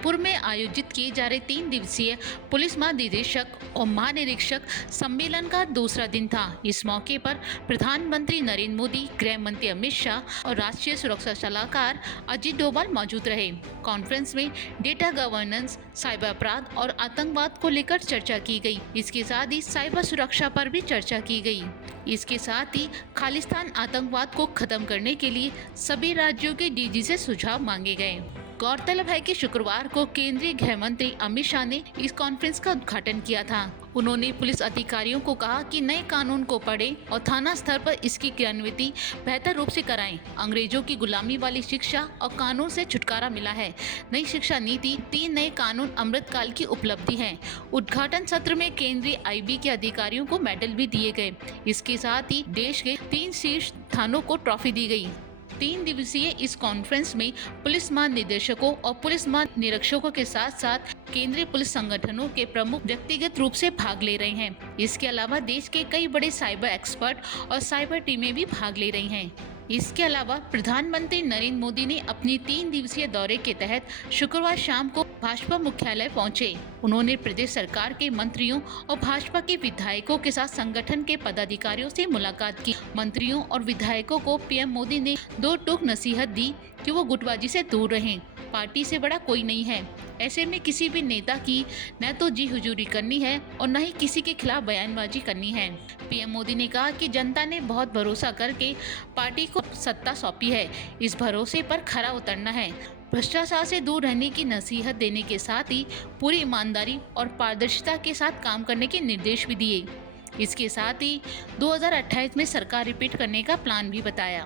जयपुर में आयोजित किए जा रहे 3 दिवसीय पुलिस महानिदेशक और महानिरीक्षक सम्मेलन का दूसरा दिन था। इस मौके पर प्रधानमंत्री नरेंद्र मोदी, गृह मंत्री अमित शाह और राष्ट्रीय सुरक्षा सलाहकार अजीत डोभाल मौजूद रहे। कॉन्फ्रेंस में डेटा गवर्नेंस, साइबर अपराध और आतंकवाद को लेकर चर्चा की गई। इसके साथ ही साइबर सुरक्षा पर भी चर्चा की गई। इसके साथ ही खालिस्तान आतंकवाद को खत्म करने के लिए सभी राज्यों के डीजी से सुझाव मांगे गए। गौरतलब है कि शुक्रवार को केंद्रीय गृह मंत्री अमित शाह ने इस कॉन्फ्रेंस का उद्घाटन किया था। उन्होंने पुलिस अधिकारियों को कहा कि नए कानून को पढ़ें और थाना स्तर पर इसकी क्रियान्विति बेहतर रूप से कराएं। अंग्रेजों की गुलामी वाली शिक्षा और कानून से छुटकारा मिला है। नई शिक्षा नीति, 3 नए कानून अमृतकाल की उपलब्धि हैं। उद्घाटन सत्र में केंद्रीय आईबी के अधिकारियों को मेडल भी दिए गए। इसके साथ ही देश के 3 शीर्ष थानों को ट्रॉफी दी गई। 3 दिवसीय इस कॉन्फ्रेंस में पुलिस महानिदेशकों और पुलिस महानिरीक्षकों के साथ साथ केंद्रीय पुलिस संगठनों के प्रमुख व्यक्तिगत रूप से भाग ले रहे हैं। इसके अलावा देश के कई बड़े साइबर एक्सपर्ट और साइबर टीमें भी भाग ले रही हैं। इसके अलावा प्रधानमंत्री नरेंद्र मोदी ने अपनी 3 दिवसीय दौरे के तहत शुक्रवार शाम को भाजपा मुख्यालय पहुंचे। उन्होंने प्रदेश सरकार के मंत्रियों और भाजपा के विधायकों के साथ संगठन के पदाधिकारियों से मुलाकात की। मंत्रियों और विधायकों को पीएम मोदी ने 2 टूक नसीहत दी कि वो गुटबाजी से दूर रहें। पार्टी से बड़ा कोई नहीं है। ऐसे में किसी भी नेता की न तो जी हुजूरी करनी है और न ही किसी के खिलाफ बयानबाजी करनी है। पीएम मोदी ने कहा कि जनता ने बहुत भरोसा करके पार्टी को सत्ता सौंपी है। इस भरोसे पर खरा उतरना है। भ्रष्टाचार से दूर रहने की नसीहत देने के साथ ही पूरी ईमानदारी और पारदर्शिता के साथ काम करने के निर्देश भी दिए। इसके साथ ही 2028 में सरकार रिपीट करने का प्लान भी बताया।